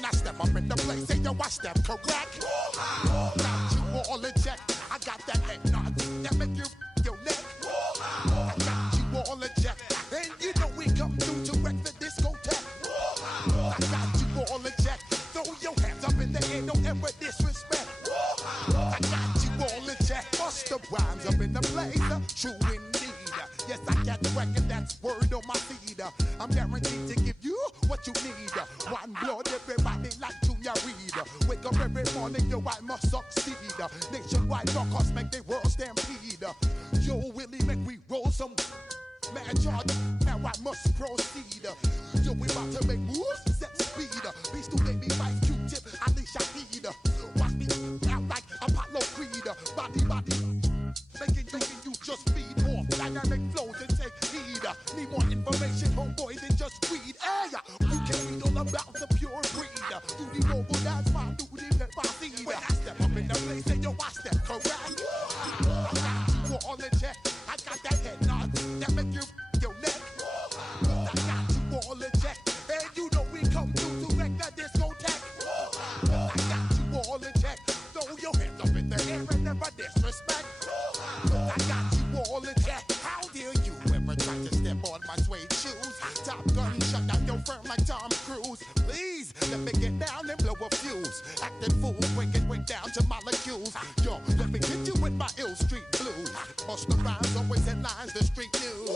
When I step up in the place, say yo, I step correct. Got you all in check. I got that head nod that make you your neck. I got you all in check. And you know we come through to wreck the discotheque. I got you all in check. Throw your hands up in the air, don't ever disrespect. I got you all in check. Bust the rhymes up in the place. True indeed. Yes, I got the record, that's word on my feed. I'm guaranteed to give you what you need. One blood, everybody like Junior Reed. Wake up every morning, yo, I must succeed. Nationwide rockers make the world stampede. Yo, Willie, make we roll some man charge. Now I must proceed. Yo, we about to make moves, set speed. Beast to baby, Vice Q-Tip, Ali Shaheed. Watch me out like Apollo Creed. Body, making you just feed more dynamic flows and take heed. Need more information, homeboy, than just weed. Hey, you can read all about the pure breed. Do the noble dance, my duty, let my seed. When I step up in the place, say yo, I step correct. I got you all in check. I got that head nod that make you your neck. I got you all in check. And you know we come through to wreck the discotheque. I got you all in check. Throw your hands up in the air and never disrespect. I got you all in check. How dare you ever try to step on my suede shoes? Top Gun shut down your firm like Tom Cruise. Please, let me get down and blow a fuse. Acting fool, breaking way down to molecules. Yo, let me hit you with my ill street blues. Bust the rhymes, always in lines, the street news.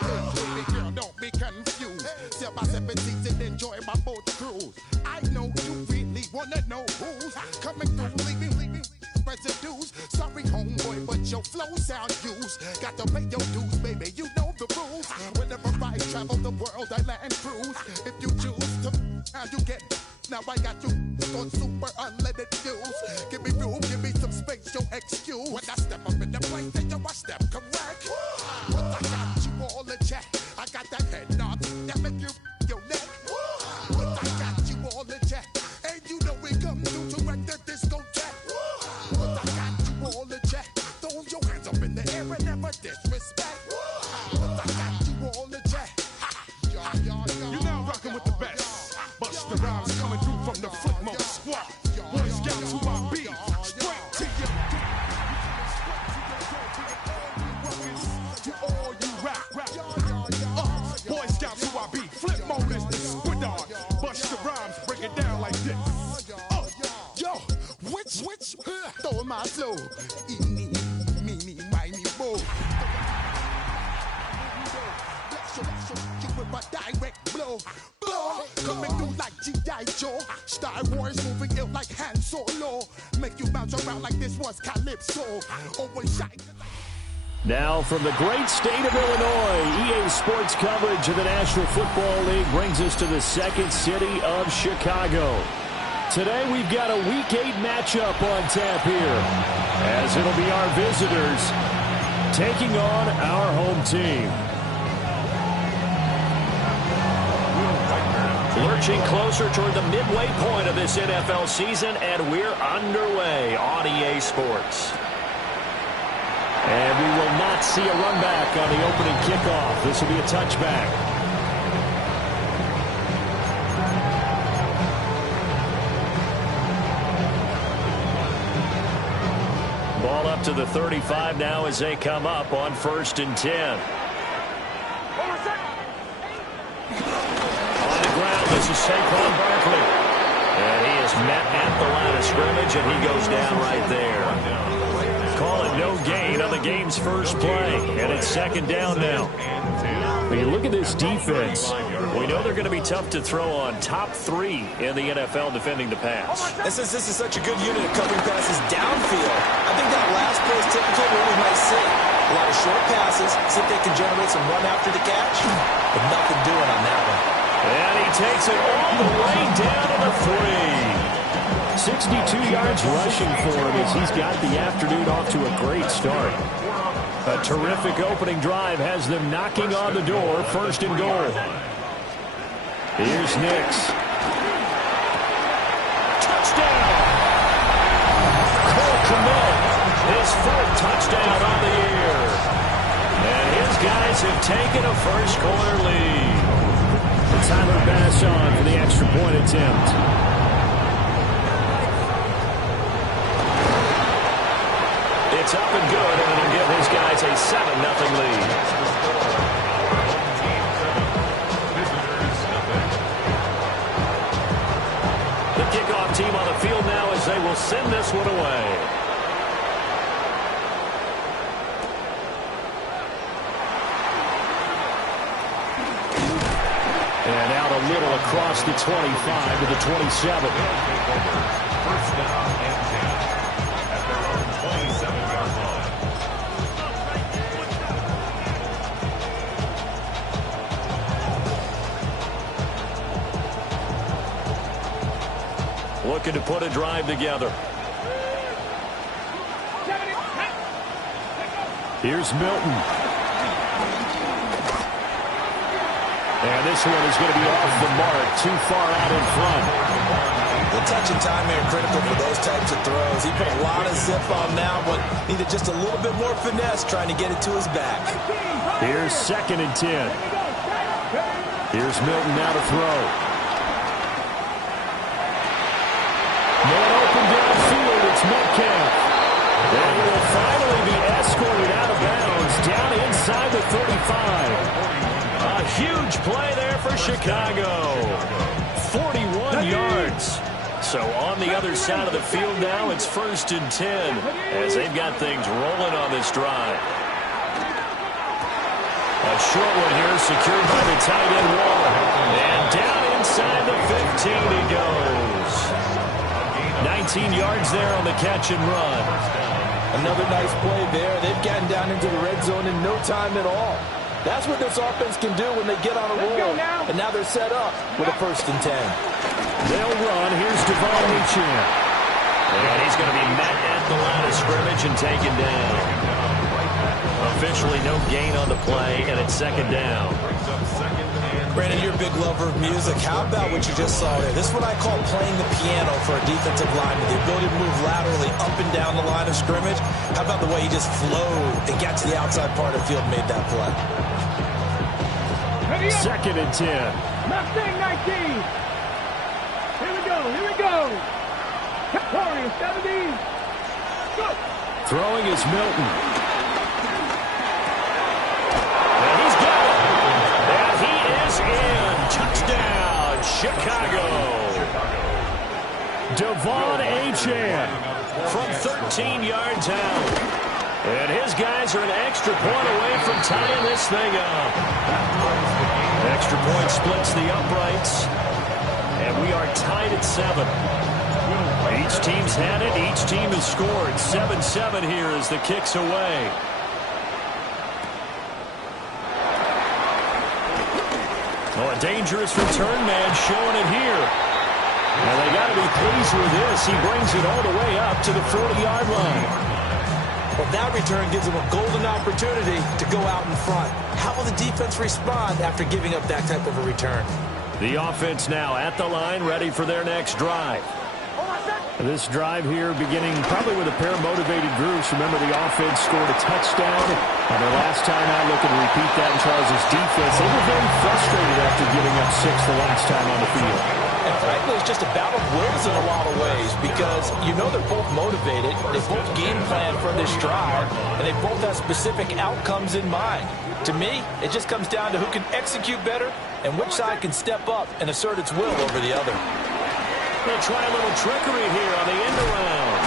Hey, baby girl, don't be confused. Sell my 17s and enjoy my boat cruise. I know you really wanna know who's coming through, leaving residues. Sorry, homeboy, but your flow sound used. Got to pay your dues, baby, you know the rules. Whenever I travel the world, I land cruise. If you choose to, how you get. Now I got you on super unleaded fuels. Give me room, give me some space, your excuse. When I step up in the place, then yo, I step correct. But I got you all in check. I got that head nod that make you your neck. But I got you all in check. And you know we come through to wreck the discotheque. But I got you all in check. Throw your hands up in the air and never disrespect. But I got you all in check. You're now rocking with the best. Bust the rhymes coming through from the footmost squad. Boy Scouts who I be. Straight to you. To all you rap. Boy Scouts who I be. Flip mode is the squid on. Bust the rhymes, break it down like this. Yo, which stole my flow? Me, miny, mo. With my direct blow. Coming through like G.I. Joe. Star Wars moving ill like Han Solo. Make you bounce around like this was Calypso. Always shy. Now from the great state of Illinois, EA Sports coverage of the National Football League brings us to the second city of Chicago. Today we've got a Week 8 matchup on tap here, as it'll be our visitors taking on our home team. Lurching closer toward the midway point of this NFL season, and we're underway on EA Sports. And we will not see a run back on the opening kickoff. This will be a touchback. Ball up to the 35 now as they come up on 1st and 10. On the ground, this is Saquon Barkley. And he is met at the line of scrimmage, and he goes down right there. Call it no gain on the game's first play, and it's 2nd down now. When you look at this defense, we know they're going to be tough to throw on. Top 3 in the NFL defending the pass. And since this is such a good unit of covering passes downfield, I think that last play is typical of what we might see. A lot of short passes, see if they can generate some run after the catch, but nothing doing on that one. And he takes it all the way down to the 3. 62 yards rushing for him as he's got the afternoon off to a great start. A terrific opening drive has them knocking on the door, 1st and goal. Here's Nix. Touchdown! Cole Kmet, his 4th touchdown on the year. And his guys have taken a first-quarter lead. Tyler Bass on for the extra point attempt. It's up and good, and it'll give his guys a 7-0 lead. The kickoff team on the field now as they will send this one away. And out a little across the 25 to the 27. First down and 10 at their own 27-yard line. Looking to put a drive together. Here's Milton. And this one is going to be off the mark, too far out in front. The touch and timing are critical for those types of throws. He put a lot of zip on that one. Needed just a little bit more finesse trying to get it to his back. Here's 2nd and 10. Here's Milton now to throw. Man open downfield, it's Metcalf. And he will finally be escorted out of bounds down inside the 35. A huge play there for Chicago. 41 yards. So on the other side of the field now, it's 1st and 10 as they've got things rolling on this drive. A short one here secured by the tight end wall. And down inside the 15 he goes. 19 yards there on the catch and run. Another nice play there. They've gotten down into the red zone in no time at all. That's what this offense can do when they get on a roll. And now they're set up with a 1st and 10. They'll run. Here's Devon Achane. And he's going to be met at the line of scrimmage and taken down. Officially no gain on the play, and it's 2nd down. Brandon, you're a big lover of music. How about what you just saw there? This is what I call playing the piano for a defensive lineman. The ability to move laterally up and down the line of scrimmage. How about the way he just flowed and got to the outside part of the field and made that play? 2nd and 10. Mustang 19. Here we go. Here we go. Corey, 70. Go. Throwing is Milton. And he's got it. And he is in. Touchdown, Chicago. Devon Achane from 13 yards out. And his guys are an extra point away from tying this thing up. Extra point splits the uprights. And we are tied at 7. Each team's had it. Each team has scored. 7-7 here as the kick's away. Oh, a dangerous return man showing it here. And they got to be pleased with this. He brings it all the way up to the 40-yard line. Well, that return gives them a golden opportunity to go out in front. How will the defense respond after giving up that type of a return? The offense now at the line, ready for their next drive. This drive here beginning probably with a pair of motivated groups. Remember, the offense scored a touchdown on their last time out. Looking to repeat that in Charles' defense. They were very frustrated after giving up 6 the last time on the field. And frankly, it's just a battle of wills in a lot of ways because you know they're both motivated. They both game plan for this drive, and they both have specific outcomes in mind. To me, it just comes down to who can execute better and which side can step up and assert its will over the other. They'll try a little trickery here on the end around.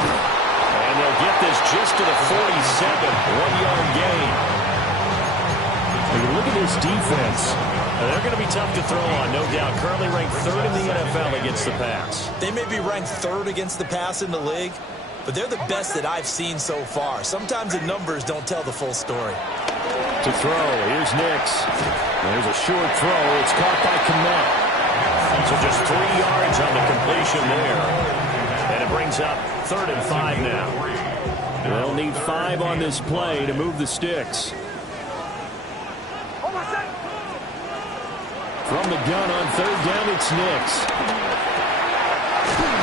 And they'll get this just to the 47, 1-yard gain. Look at this defense. They're going to be tough to throw on, no doubt. Currently ranked 3rd in the NFL against the pass. They may be ranked 3rd against the pass in the league, but they're the best that I've seen so far. Sometimes the numbers don't tell the full story. To throw, here's Nix. There's a short throw. It's caught by Kmet. So just 3 yards on the completion there. And it brings up 3rd and 5 now. They'll need 5 on this play to move the sticks. From the gun on 3rd down, it's Nix.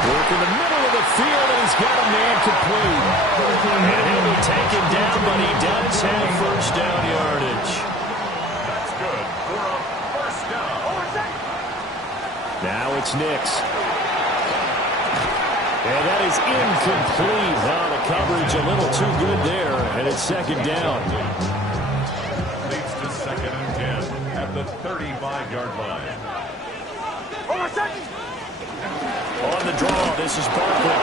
Work in the middle of the field, and he's got a man complete. And he'll be taken down, but he does have 1st down yardage. That's good for a 1st down. Now it's Nix. And that is incomplete. Now the coverage a little too good there, and it's second down. Leads to 2nd and 10 at the 35-yard line. On the draw, this is Barkley.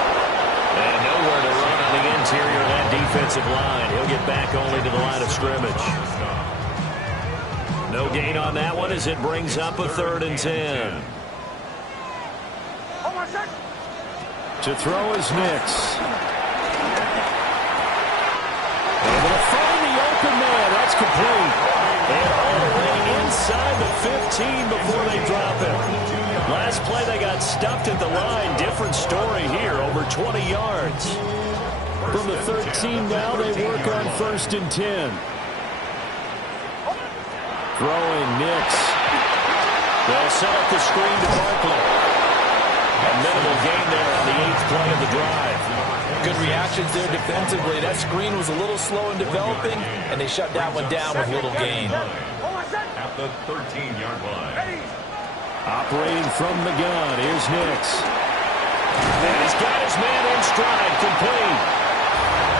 And nowhere to run on the interior of that defensive line. He'll get back only to the line of scrimmage. No gain on that one as it brings up a 3rd and 10. To throw is Nix. Able to find the open man. That's complete. And all the way inside the 15 before they drop it. Last play they got stuffed at the line. Different story here. Over 20 yards. From the 13 now they work on 1st and 10. Throwing Nix. They'll set up the screen to Barkley. A minimal gain there on the 8th play of the drive. Good reactions there defensively. That screen was a little slow in developing, and they shut that one down with little gain. At the 13-yard line. Operating from the gun, here's Nix. And he's got his man in stride, complete.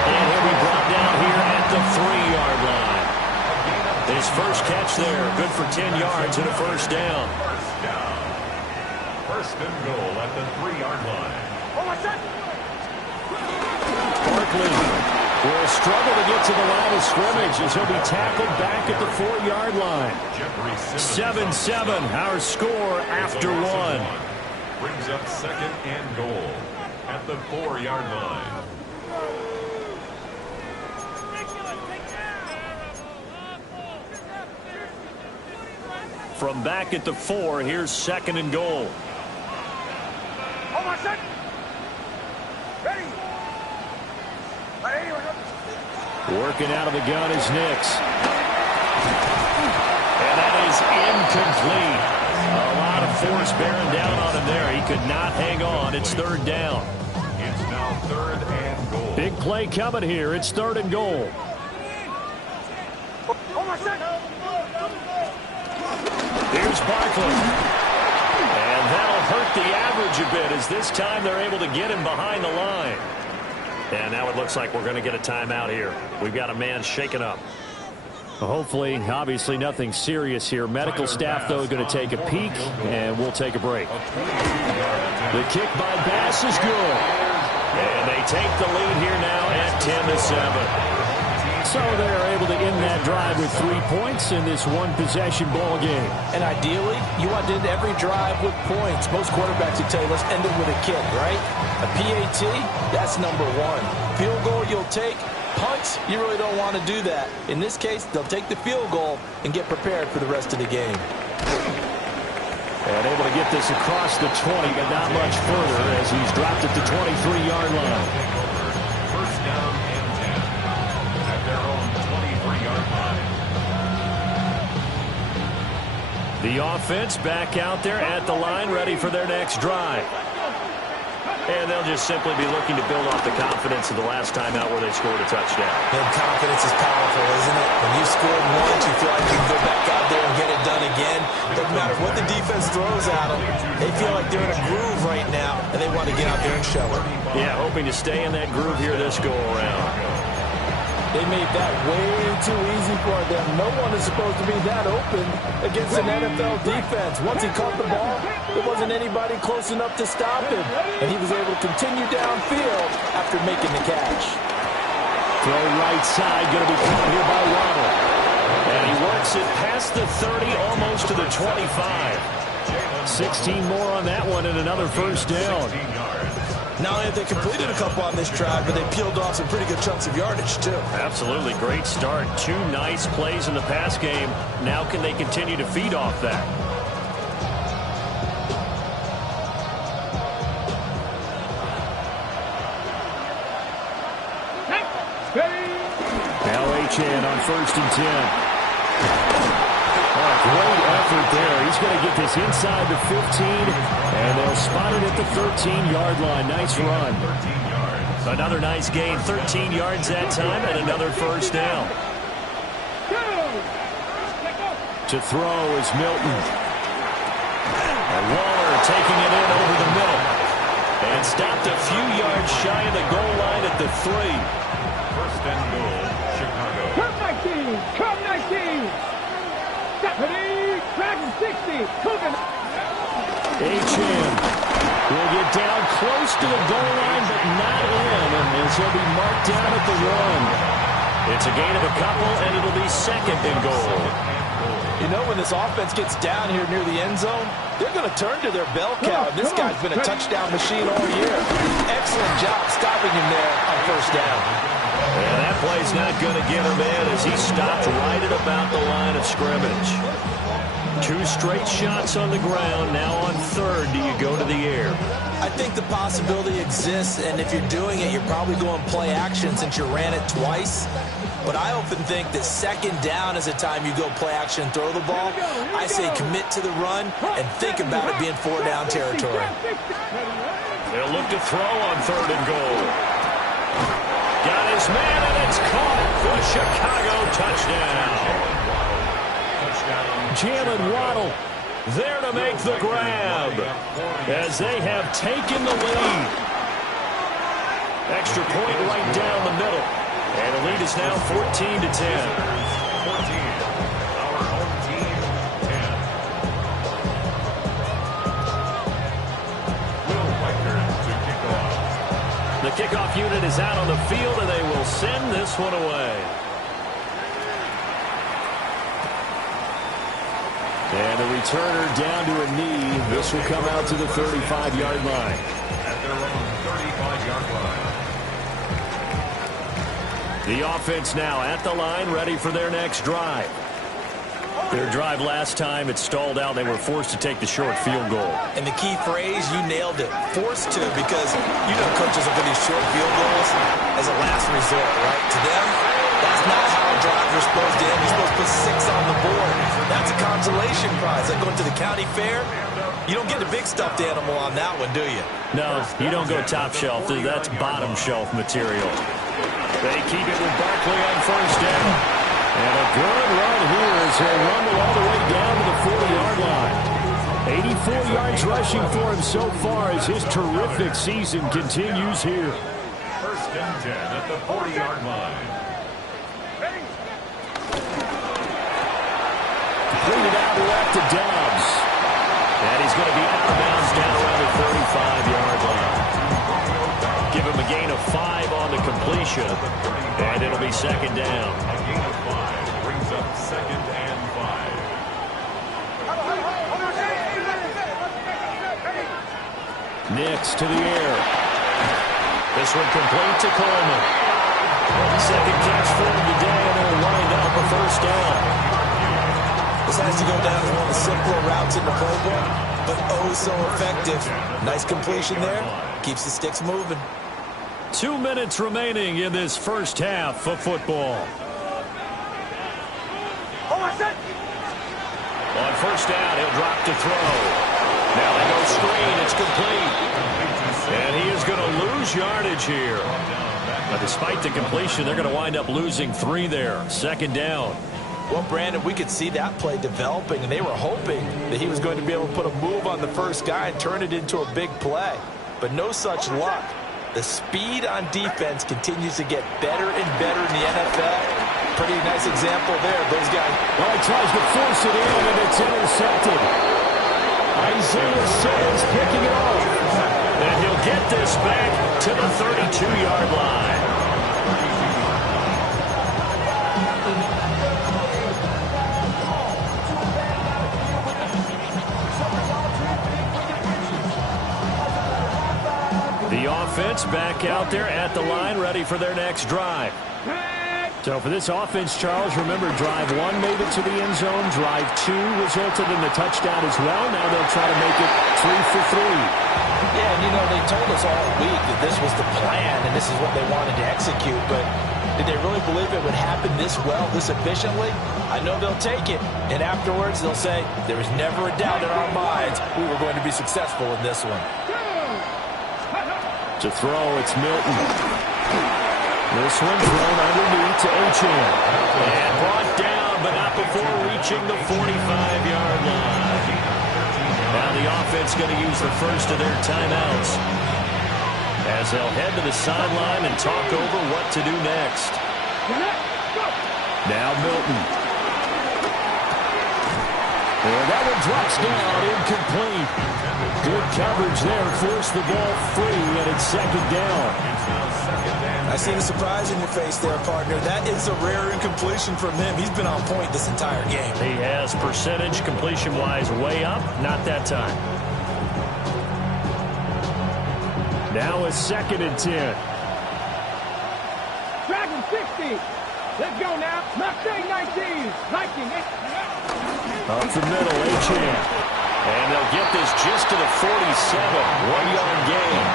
And he'll be brought down here at the 3-yard line. His first catch there, good for 10 yards and a first down. 1st and goal at the 3-yard line. Barkley will struggle to get to the line of scrimmage as he'll be tackled back at the 4-yard line. 7-7, our score after 1. Brings up 2nd and goal at the 4-yard line. From back at the 4, here's 2nd and goal. Working out of the gun is Nix. And that is incomplete. A lot of force bearing down on him there. He could not hang on. It's 3rd down. It's now 3rd and goal. Big play coming here. It's 3rd and goal. Here's Barkley. And that'll hurt the average a bit as this time they're able to get him behind the line. And now it looks like we're going to get a timeout here. We've got a man shaken up. Hopefully, obviously nothing serious here. Medical staff, though, going to take a peek, and we'll take a break. The kick by Bass is good. And they take the lead here now at 10-7. So they're able to end that drive with 3 points in this one-possession ball game. And ideally, you want to end every drive with points. Most quarterbacks would tell you, let's end it with a kick, right? A PAT, that's number 1. Field goal you'll take. Punts, you really don't want to do that. In this case, they'll take the field goal and get prepared for the rest of the game. And able to get this across the 20, but not much further as he's dropped at the 23-yard line. First down and 10 at their own 23-yard line. The offense back out there at the line, ready for their next drive. And they'll just simply be looking to build off the confidence of the last time out where they scored a touchdown. And confidence is powerful, isn't it? When you scored once, you feel like you can go back out there and get it done again. Doesn't matter what the defense throws at them. They feel like they're in a groove right now, and they want to get out there and show it. Yeah, hoping to stay in that groove here this go-around. They made that way too easy for them. No one is supposed to be that open against an NFL defense. Once he caught the ball, there wasn't anybody close enough to stop him. And he was able to continue downfield after making the catch. Throw right side, going to be caught here by Waddle. And he works it past the 30, almost to the 25. 16 more on that one and another first down. Not only have they completed a couple on this drive, but they peeled off some pretty good chunks of yardage, too. Absolutely. Great start. 2 nice plays in the pass game. Now can they continue to feed off that? Now H.N. on 1st and 10. Great effort there. He's going to get this inside the 15, and they'll spot it at the 13-yard line. Nice run. Another nice gain. 13 yards that time, and another first down. To throw is Milton. And Waller taking it in over the middle. And And stopped a few yards shy of the goal line at the 3. First and goal, Chicago. Come 19! Come 19! Stephanie, track 60! Coogan! Achane will get down close to the goal line, but not in, as he'll be marked down at the 1. It's a gain of a couple, and it'll be second and goal. You know, when this offense gets down here near the end zone, they're going to turn to their bell cow. This guy's been a touchdown machine all year. Excellent job stopping him there on first down. And that play's not going to get him in as he stopped right at about the line of scrimmage. 2 straight shots on the ground. Now on third, do you go to the air? I think the possibility exists, and if you're doing it, you're probably going play action since you ran it twice. But I often think that second down is a time you go play action and throw the ball. I say commit to the run and think about it being 4-down territory. They'll look to throw on third and goal. Got his man, and it's caught for a Chicago touchdown. Jalen Waddle there to make the grab as they have taken the lead. Extra point right down the middle. And the lead is now 14-10. 14. Our own team, 10. Will Riker to kick off. The kickoff unit is out on the field, and they will send this one away. And the returner down to a knee. This will come out to the 35-yard line. At their own 35-yard line. The offense now at the line, ready for their next drive. Their drive last time, it stalled out. They were forced to take the short field goal. And the key phrase, you nailed it. Forced to, because you know coaches look at these short field goals as a last resort, right? To them, that's not how drives are supposed to end. You're supposed to put 6 on the board. That's a consolation prize. Like going to the county fair, you don't get the big stuffed animal on that one, do you? No, you don't go top shelf. That's bottom shelf material. They keep it with Barkley on first down. And a good run here as he'll rumble all the way down to the 40-yard line. 84 yards rushing for him so far as his terrific season continues here. First and 10 at the 40-yard line. Completed out left to Dobbs. And he's going to be out of bounds down around the 35-yard line. Give him a gain of 5 on the completion. And it'll be second down. A gain of 5 brings up second and 5. Nix to the air. This one complete to Coleman. Second catch for him today, and they'll wind up a first down. This has to go down as one of the simpler routes in the playbook, but oh so effective. Nice completion there. Keeps the sticks moving. 2 minutes remaining in this first half of football. On first down, he'll drop to throw. Now they go screen. It's complete. And he is going to lose yardage here. But despite the completion, they're going to wind up losing 3 there. Second down. Well, Brandon, we could see that play developing, and they were hoping that he was going to be able to put a move on the first guy and turn it into a big play. But no such luck. The speed on defense continues to get better and better in the NFL. Pretty nice example there. Those guys. Well, he tries to force it in, and it's intercepted. Isaiah Simmons picking it off. And he'll get this back to the 32-yard line. The offense back out there at the line, ready for their next drive. So for this offense, Charles, remember, drive 1 made it to the end zone. Drive 2 resulted in the touchdown as well. Now they'll try to make it 3 for 3. Yeah, and you know, they told us all week that this was the plan and this is what they wanted to execute, but did they really believe it would happen this well, this efficiently? I know they'll take it, and afterwards they'll say, there was never a doubt in our minds we were going to be successful in this one. To throw, it's Milton. This one thrown underneath to Achane. And brought down, but not before reaching the 45-yard line. Now the offense going to use the first of their timeouts. as they'll head to the sideline and talk over what to do next. Now Milton. And that one drops down, incomplete. Good coverage there, forced the ball free, and it's second down. I see the surprise in your face there, partner. That is a rare incompletion from him. He's been on point this entire game. He has percentage completion-wise way up, not that time. Now a 2nd and 10. Dragon 60. Let's go now. Mustang 19. Viking. Up the middle, H.M. And they'll get this just to the 47. 1-yard gain.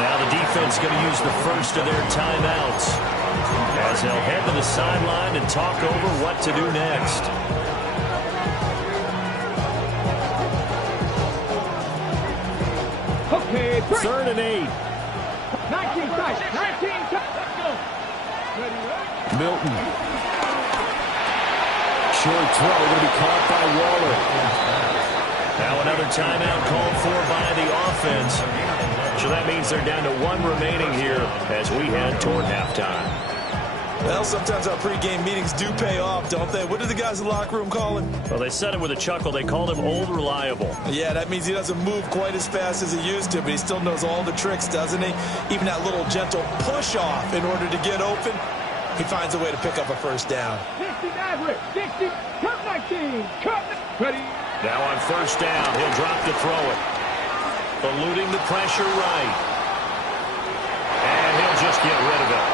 Now the defense going to use the first of their timeouts as they'll head to the sideline and talk over what to do next. Okay, 3rd and 8. 19 tight. 19 tight. Let's go. Milton. Short throw going to be caught by Waller. Now another timeout called for by the offense. So that means they're down to 1 remaining here as we head toward halftime. Well, sometimes our pregame meetings do pay off, don't they? What did the guys in the locker room call him? Well, they said it with a chuckle. They called him old reliable. Yeah, that means he doesn't move quite as fast as he used to, but he still knows all the tricks, doesn't he? Even that little gentle push-off in order to get open, he finds a way to pick up a first down. 60 average. 60. Cut 19. Cut. Ready. Now on first down, he'll drop to throw it. Eluding the pressure right. And he'll just get rid of it.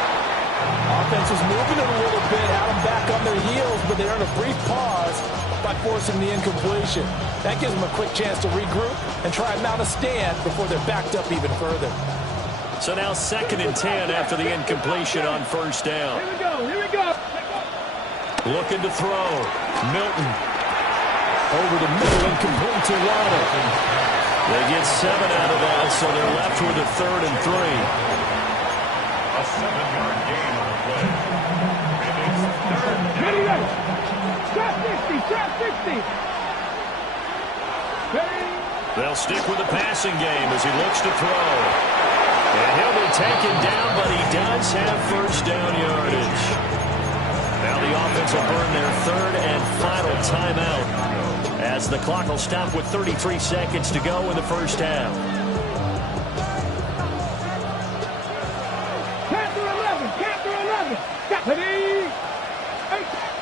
Offense was moving it a little bit, had them back on their heels, but they earned a brief pause by forcing the incompletion. That gives them a quick chance to regroup and try and mount a stand before they're backed up even further. So now 2nd and 10 after the incompletion on first down. Here we go. Here we go. Looking to throw. Milton. Over the middle, incomplete to Waddle. They get 7 out of that, so they're left with a 3rd and 3. A 7-yard gain on the play. And it's 3rd and Ready, ready. Shot 60. Shot 60. Ready. They'll stick with the passing game as he looks to throw. And he'll be taken down, but he does have first down yardage. Now the offense will burn their 3rd and final timeout as the clock will stop with 33 seconds to go in the first half. Count to 11. Count to 11. Ready.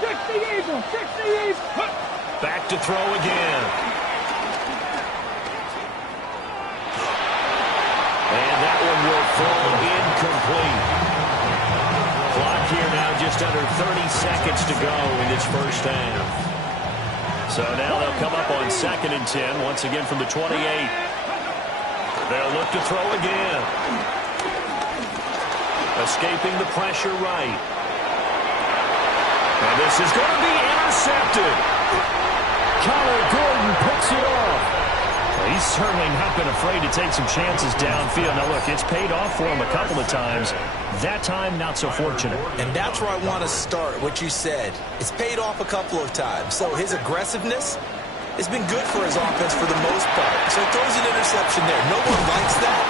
60 Eagles. 60 Eagles. Back to throw again. And that one will fall incomplete. Clock here now just under 30 seconds to go in this first half. So now they'll come up on 2nd and 10, once again from the 28. They'll look to throw again. Escaping the pressure right. And this is going to be intercepted. Connor Gordon picks it off. He's certainly not been afraid to take some chances downfield. Now, look, it's paid off for him a couple of times. That time, not so fortunate. And that's where I want to start, what you said. It's paid off a couple of times. So his aggressiveness has been good for his offense for the most part. So he throws an interception there. No one likes that,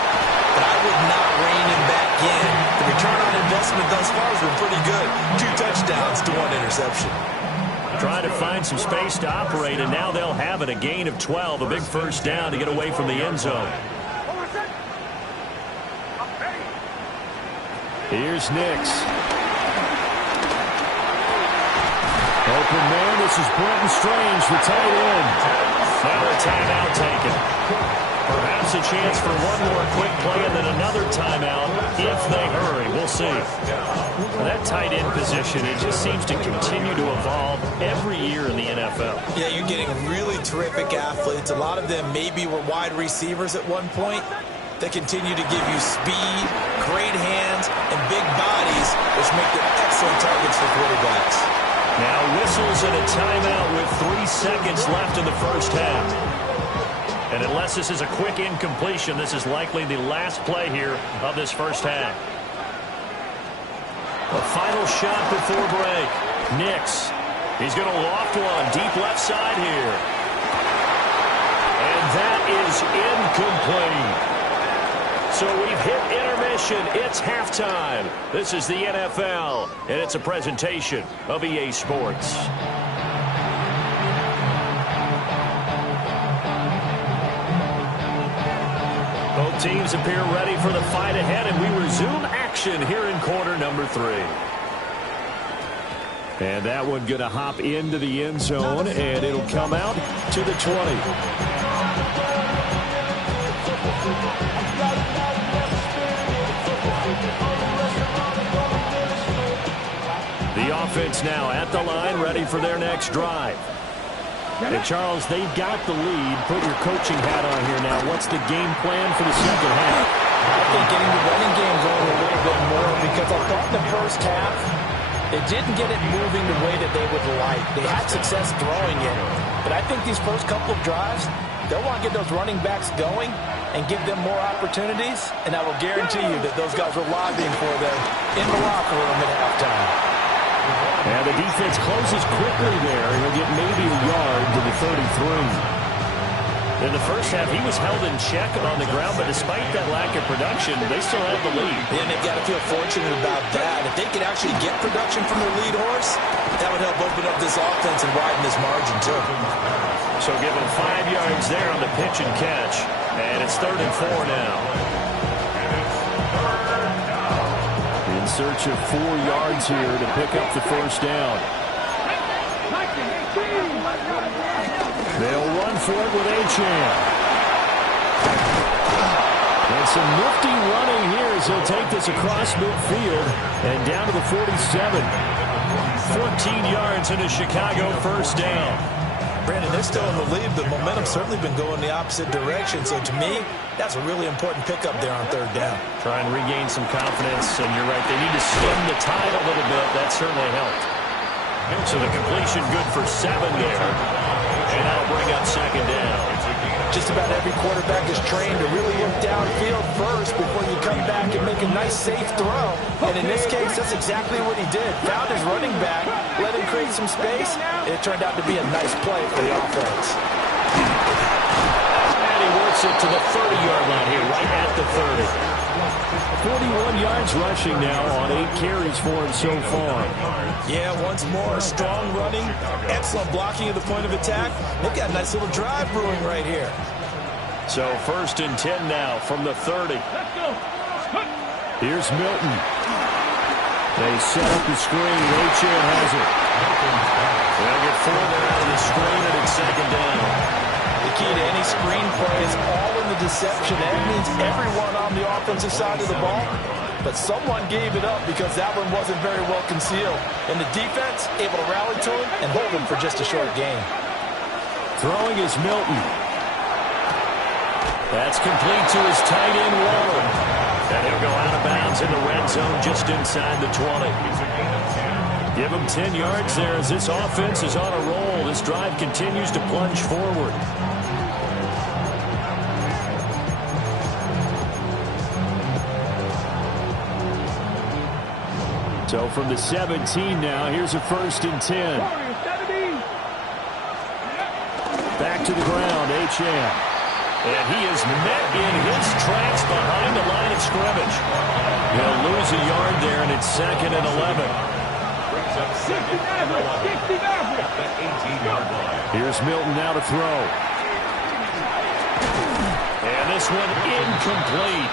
but I would not rein him back in. The return on investment thus far has been pretty good. 2 touchdowns to 1 interception. Trying to find some space to operate, and now they'll have it. A gain of 12, a big first down to get away from the end zone. Here's Nix. Open man, this is Brenton Strange, the tight end. Now a timeout taken. Perhaps a chance for one more quick play and then another timeout if they hurry. We'll see. That tight end position, it just seems to continue to evolve every year in the NFL. Yeah, you're getting really terrific athletes. A lot of them maybe were wide receivers at one point. They continue to give you speed, great hands, and big bodies, which make them excellent targets for quarterbacks. Now whistles and a timeout with 3 seconds left in the first half. And unless this is a quick incompletion, this is likely the last play here of this first half. A final shot before break. Nix. He's going to loft one deep left side here. And that is incomplete. So we interception. It's halftime. This is the NFL, and it's a presentation of EA Sports. Both teams appear ready for the fight ahead, and we resume action here in quarter number 3. And that one going to hop into the end zone, and it'll come out to the 20. The offense now at the line, ready for their next drive. And Charles, they've got the lead. Put your coaching hat on here now. What's the game plan for the second half? I think getting the running game going a little bit more, because I thought in the first half, it didn't get it moving the way that they would like. They had success throwing it. But I think these first couple of drives, they'll want to get those running backs going and give them more opportunities. And I will guarantee you that those guys were lobbying for them in the locker room at halftime. And the defense closes quickly there. He'll get maybe a yard to the 33. In the first half, he was held in check on the ground, but despite that lack of production, they still have the lead. And they've got to feel fortunate about that. If they could actually get production from their lead horse, that would help open up this offense and widen this margin, too. So give him 5 yards there on the pitch and catch. And it's 3rd and 4 now. In search of 4 yards here to pick up the first down. They'll run for it with Achane. And some nifty running here as he'll take this across midfield and down to the 47. 14 yards into Chicago, first down. Brandon, they're still in the lead, but momentum's certainly been going the opposite direction. So to me, that's a really important pickup there on 3rd down. Try and regain some confidence, and you're right, they need to stem the tide a little bit. That certainly helped. So the completion good for 7 there. And that'll bring up 2nd down. Just about every quarterback is trained to really look downfield first before you come back and make a nice, safe throw. And in this case, that's exactly what he did. Found his running back, let him create some space, and it turned out to be a nice play for the offense. And he works it to the 30-yard line here, right at the 30. 41 yards rushing now on 8 carries for him so far. Yeah, once more, strong running, excellent blocking at the point of attack. They've got a nice little drive brewing right here. So 1st and 10 now from the 30. Here's Milton. They set up the screen. Achane has it. They'll get 4 there out of the screen, and it's 2nd down. The key to any screen play is all in the deception. That means everyone on the offensive side of the ball. But someone gave it up because that one wasn't very well concealed. And the defense able to rally to him and hold him for just a short gain. Throwing is Milton. That's complete to his tight end, Waller. And he'll go out of bounds in the red zone just inside the 20. Give him 10 yards there as this offense is on a roll. This drive continues to plunge forward. So from the 17 now, here's a 1st and 10. Back to the ground, Achane. And he is met in his tracks behind the line of scrimmage. He'll lose a yard there, and it's 2nd and 11. Here's Milton now to throw. And this one incomplete.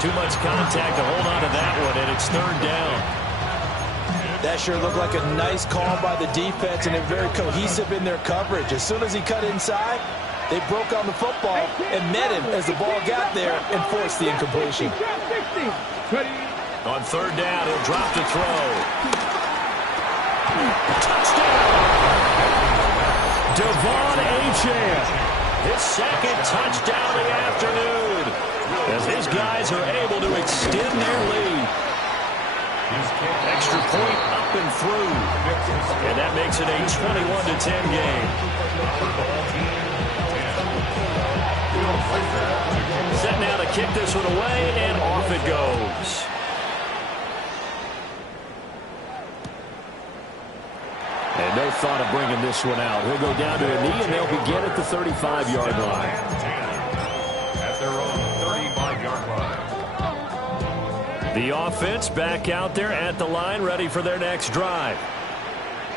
Too much contact to hold on to that one, and it's 3rd down. That sure looked like a nice call by the defense, and they're very cohesive in their coverage. As soon as he cut inside, they broke on the football and met him as the ball got there and forced the incompletion. On 3rd down, he'll drop the throw. Touchdown! Devon Achane, his 2nd touchdown of the afternoon, as his guys are able to extend their lead. Extra point up and through. And that makes it a 21-10 game. Set now to kick this one away, and off it goes. And no thought of bringing this one out. He'll go down to a knee, and they'll begin at the 35-yard line. At their own 35-yard line. The offense back out there at the line, ready for their next drive.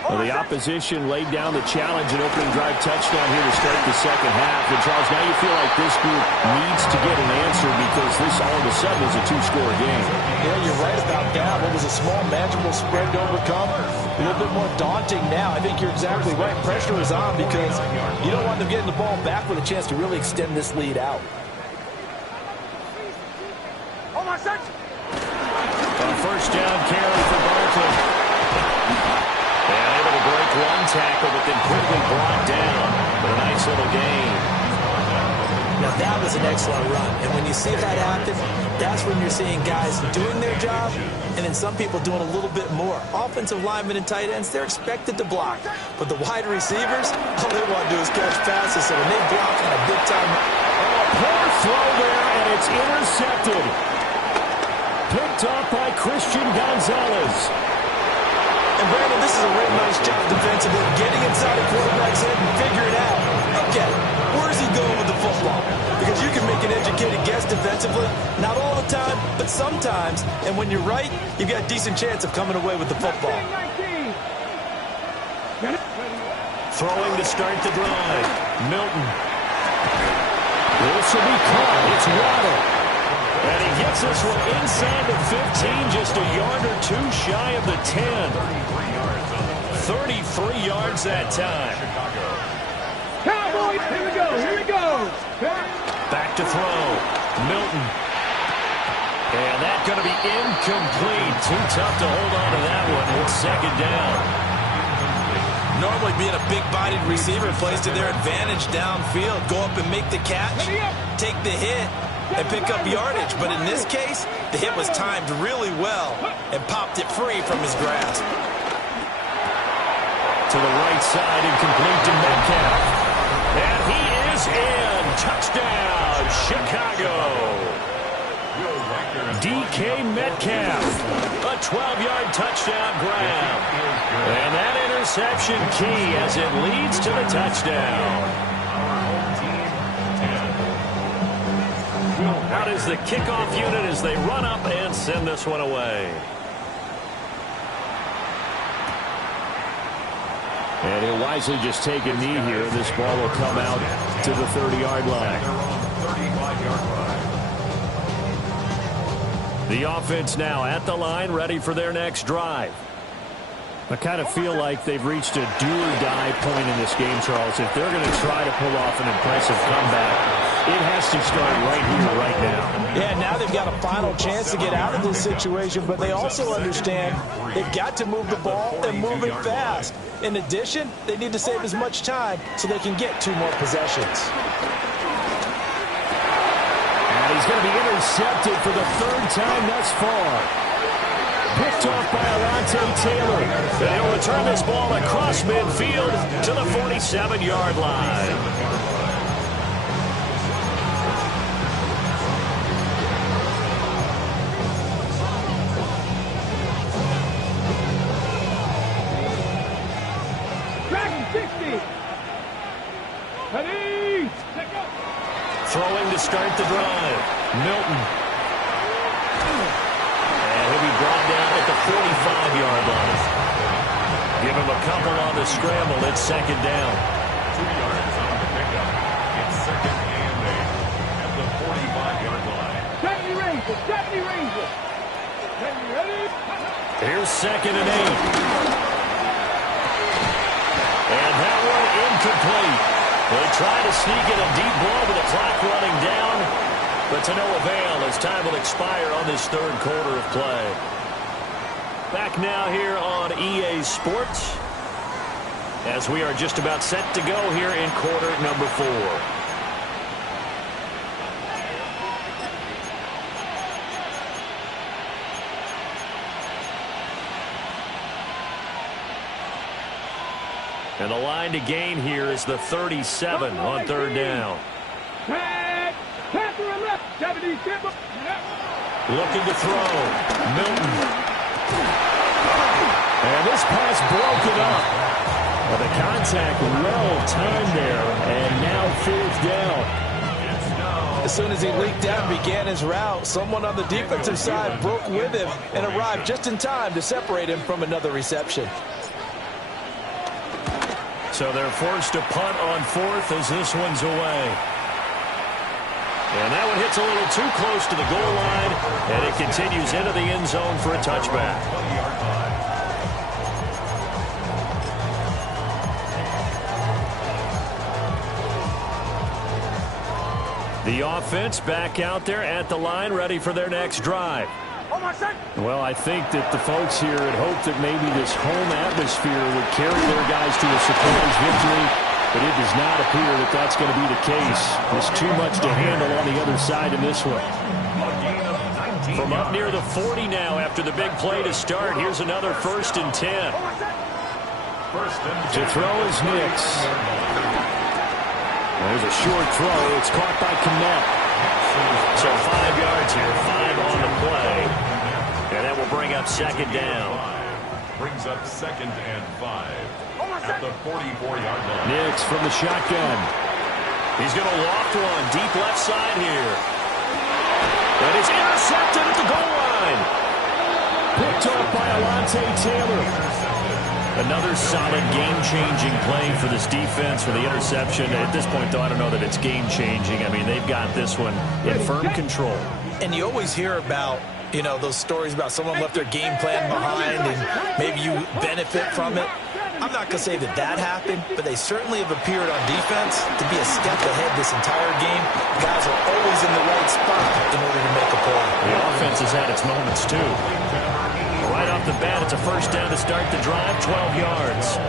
Well, the opposition laid down the challenge and opening drive touchdown here to start the second half. And, Charles, now you feel like this group needs to get an answer because this all of a sudden is a two-score game. Yeah, you're right about that. What was a small, manageable spread to overcome, a little bit more daunting now. I think you're exactly right. Pressure is on because you don't want them getting the ball back with a chance to really extend this lead out. A first down carry for Barkley. And able to break one tackle, but then quickly brought down. But a nice little gain. Now that was an excellent run. And when you see that happen, that's when you're seeing guys doing their job and then some people doing a little bit more. Offensive linemen and tight ends, they're expected to block. But the wide receivers, all they want to do is catch passes. So when they block on a big time. Oh, a poor throw there, and it's intercepted. Picked off by Christian Gonzalez. And Brandon, this is a real nice job defensively, getting inside a quarterback's head and figuring out, okay, where's he going with the football? Because you can make an educated guess defensively, not all the time, but sometimes. And when you're right, you've got a decent chance of coming away with the football. Throwing to start the drive. Milton. This will be caught. It's Waddle. And he gets this one inside the 15, just a yard or two shy of the 10. 33 yards that time. Cowboys, here we go, here we go. Back to throw. Milton. And that's going to be incomplete. Too tough to hold on to that one. It's second down. Normally being a big-bodied receiver plays to their advantage downfield. Go up and make the catch, take the hit, and pick up yardage. But in this case, the hit was timed really well and popped it free from his grasp. To the right side, incomplete to Metcalf. And he is in. Touchdown, Chicago. DK Metcalf. A 12-yard touchdown grab. And that interception key as it leads to the touchdown. Out is the kickoff unit as they run up and send this one away. And he'll wisely just take a knee here. This ball will come out to the 30-yard line. The offense now at the line, ready for their next drive. I kind of feel like they've reached a do-or-die point in this game, Charles. If they're going to try to pull off an impressive comeback, it has to start right here, right now. Yeah, now they've got a final chance to get out of this situation, but they also understand they've got to move the ball and move it fast. In addition, they need to save as much time so they can get 2 more possessions. And he's going to be intercepted for the 3rd time thus far. Picked off by Alontae Taylor. And he'll return this ball across midfield to the 47-yard line. Throwing to start the drive. Milton. And he'll be brought down at the 45-yard line. Give him a couple on the scramble. It's second down. 2 yards on the pickup. It's second and 8 at the 45-yard line. 70 Rangers, 70 Rangers. 70 ready? Here's second and 8. And that one incomplete. They try to sneak in a deep ball with the clock running down, but to no avail as time will expire on this 3rd quarter of play. Back now here on EA Sports as we are just about set to go here in quarter number 4. And the line to gain here is the 37 on 3rd down. Looking to throw. Milton. And this pass broken up. Well, the contact well timed there. And now 4th down. It's now As soon as he leaked out and began his route, someone on the defensive side broke with him and arrived just in time to separate him from another reception. So they're forced to punt on fourth as this one's away. And that one hits a little too close to the goal line, and it continues into the end zone for a touchback. The offense back out there at the line, ready for their next drive. Well, I think that the folks here had hoped that maybe this home atmosphere would carry their guys to a surprise victory, but it does not appear that that's going to be the case. There's too much to handle on the other side in this one. From up near the 40 now after the big play to start, here's another 1st and 10. To throw is Nix. There's a short throw. It's caught by Kmet. So 5 yards here, 5 on the play. And that will bring up 2nd down. Brings up 2nd and 5 at the 44-yard line. Nix from the shotgun. He's going to loft one deep left side here. And it's intercepted at the goal line. Picked off by Alontae Taylor. Another solid game-changing play for this defense for the interception. At this point, though, I don't know that it's game-changing. I mean, they've got this one in firm control. And you always hear about, you know, those stories about someone left their game plan behind and maybe you benefit from it. I'm not going to say that that happened, but they certainly have appeared on defense to be a step ahead this entire game. Guys are always in the right spot in order to make a play. The offense has had its moments, too. Right off the bat, it's a 1st down to start the drive, 12 yards.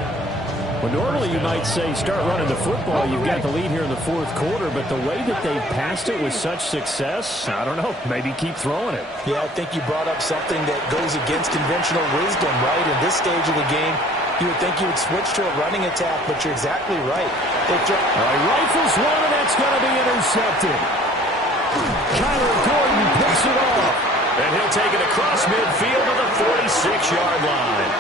Well, normally you might say start running the football. You've got the lead here in the 4th quarter, but the way that they've passed it with such success, I don't know, maybe keep throwing it. Yeah, I think you brought up something that goes against conventional wisdom, right? In this stage of the game, you would think you would switch to a running attack, but you're exactly right. All right, rifles one, and that's going to be intercepted. Kyler Gordon picks it off. And he'll take it across midfield to the 46-yard line.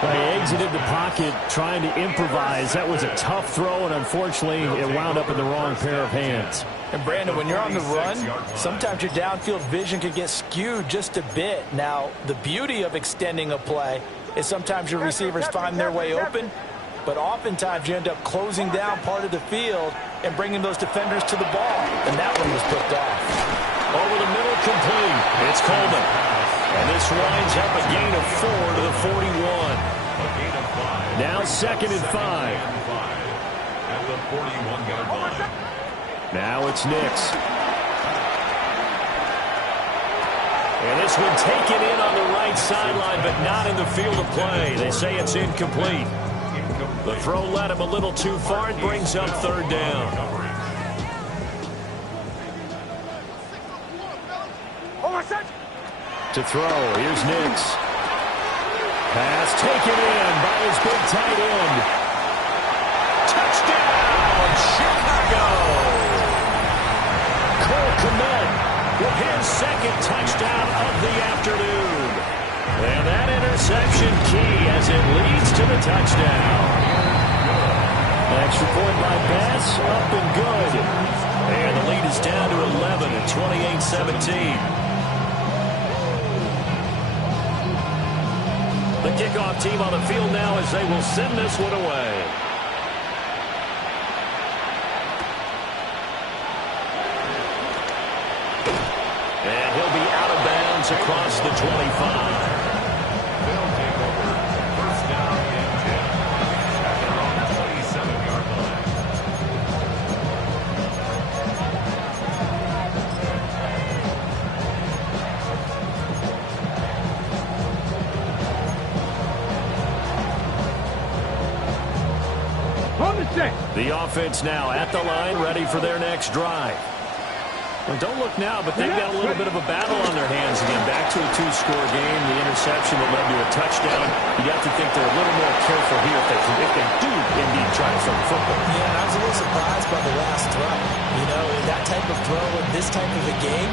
They exited the pocket trying to improvise. That was a tough throw, and unfortunately, it wound up in the wrong pair of hands. And, Brandon, when you're on the run, sometimes your downfield vision can get skewed just a bit. Now, the beauty of extending a play is sometimes your receivers find their way open, but oftentimes you end up closing down part of the field and bringing those defenders to the ball. And that one was picked off. Over the middle, complete. It's Coleman. And this winds up a gain of 4 to the 41. Now 2nd and 5. At the 41-yard line. Now it's Nix. And this one taken in on the right sideline, but not in the field of play. They say it's incomplete. The throw led him a little too far. It brings up 3rd down. To throw, here's Nix. Pass taken in by his big tight end. Touchdown, Chicago! Cole Kmet with his 2nd touchdown of the afternoon. And that interception key as it leads to the touchdown. Extra point by Bass, up and good. And the lead is down to 11 at 28-17. The kickoff team on the field now as they will send this one away. And he'll be out of bounds across the 25. They'll take over 1st down and 10 at their own 27-yard line. The offense now at the line, ready for their next drive. Well, don't look now, but they've got a little bit of a battle on their hands again. Back to a 2-score game. The interception that led to a touchdown. You have to think they're a little more careful here if they do indeed try to throw the football. Yeah, I was a little surprised by the last throw. You know, that type of throw in this type of a game,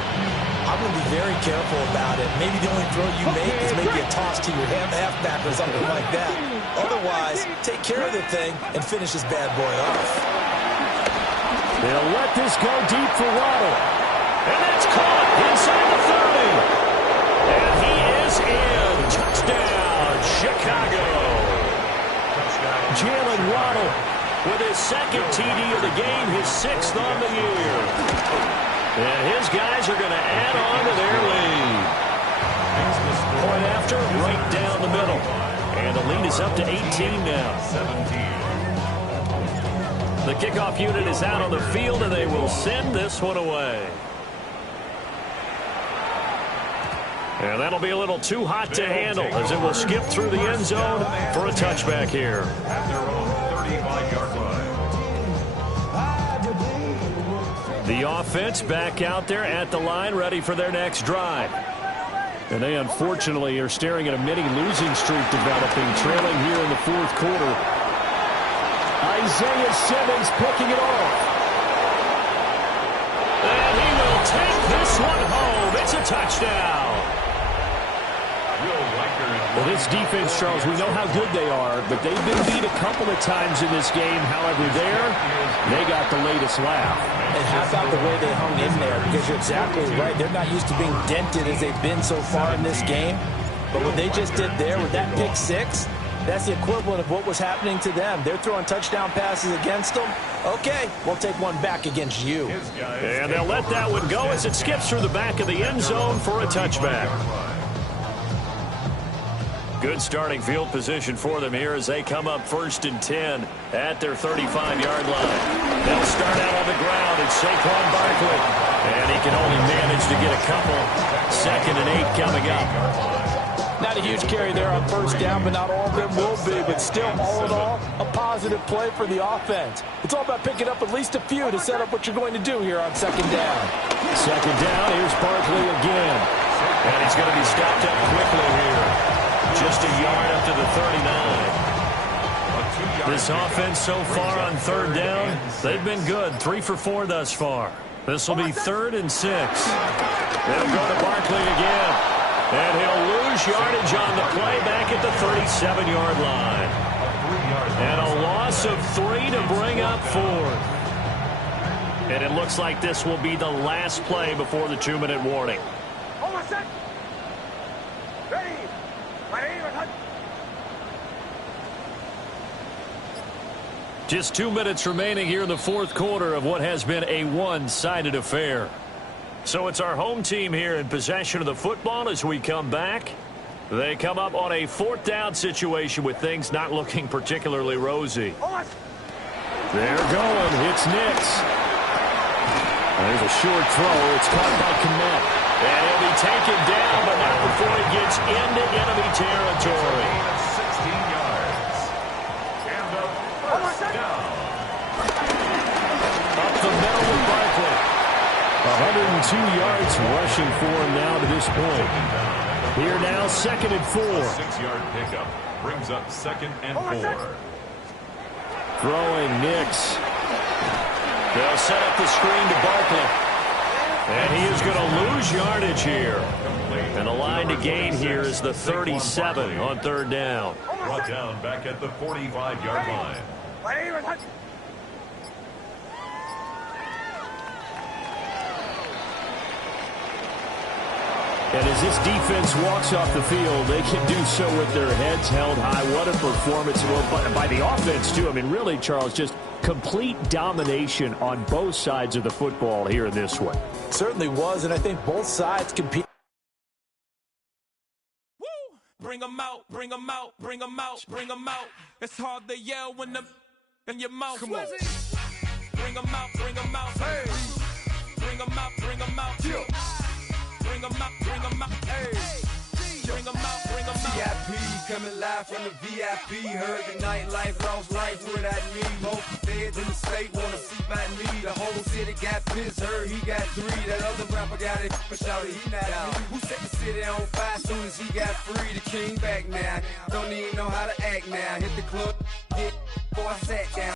I'm going to be very careful about it. Maybe the only throw you make is maybe a toss to your halfback or something like that. Otherwise, take care of the thing and finish this bad boy off. They'll let this go deep for Waddle. And that's caught inside the 30. And he is in. Touchdown, Chicago. Jalen Waddle with his second TD of the game, his 6th on the year. And his guys are going to add on to their lead. Point after, right down the middle. And the lead is up to 18 now. 17. The kickoff unit is out on the field, and they will send this one away. And that'll be a little too hot to handle as it will skip through the end zone for a touchback here. At their own 35-yard line. The offense back out there at the line, ready for their next drive. And they unfortunately are staring at a mini losing streak developing, trailing here in the fourth quarter. Isaiah Simmons picking it off. And he will take this one home. It's a touchdown. Well, this defense, Charles, we know how good they are, but they've been beat a couple of times in this game. However, they got the latest laugh. And how about the way they hung in there? Because you're exactly right. They're not used to being dented as they've been so far in this game. But what they just did there with that pick six, that's the equivalent of what was happening to them. They're throwing touchdown passes against them. Okay, we'll take one back against you. And they'll let that one go as it skips through the back of the end zone for a touchback. Good starting field position for them here as they come up 1st and 10 at their 35-yard line. They'll start out on the ground. It's Saquon Barkley. And he can only manage to get a couple. 2nd and 8 coming up. Not a huge carry there on 1st down, but not all of them will be. But still, all in all, a positive play for the offense. It's all about picking up at least a few to set up what you're going to do here on 2nd down. 2nd down, here's Barkley again. And he's going to be stopped up quickly here. Just a yard up to the 39. This offense so far on 3rd down, they've been good. 3 for 4 thus far. This will be 3rd and 6. They'll go to Barkley again. And he'll lose yardage on the play back at the 37-yard line. And a loss of 3 to bring up 4th. And it looks like this will be the last play before the 2-minute warning. Just 2 minutes remaining here in the fourth quarter of what has been a one-sided affair. So it's our home team here in possession of the football as we come back. They come up on a 4th down situation with things not looking particularly rosy. They're going. It's Nix. There's a short throw. It's caught by Kmet. And he'll be taken down, but not before he gets into enemy territory. 16 yards. And a first down. Up the middle with Barkley. 102 yards rushing for him now to this point. Here now, 2nd and 4. 6-yard pickup brings up 2nd and 4. Throwing Nix. They'll set up the screen to Barkley. And he is going to lose yardage here. And the line to gain here is the 37 on 3rd down. Brought down back at the 45-yard line. And as this defense walks off the field, they can do so with their heads held high. What a performance by the offense, too. I mean, really, Charles, just complete domination on both sides of the football here in this one. Certainly was, and I think both sides compete. Woo! Bring them out, bring them out, bring them out, bring them out. It's hard to yell when them in your mouth. Come on. Bring them out, bring them out. Hey. Bring them out, bring them out. Yeah. Bring them out, bring them out. Hey. Bring them out, bring them out. VIP coming live from the VIP. Heard the nightlife, lost life without me. Most feds in the state wanna see by me. The whole city got pissed, heard he got 3. That other rapper got it, but shouted he not out. Who set the city on fire soon as he got free? The king back now. Don't even know how to act now. Hit the club, hit, boy I sat down.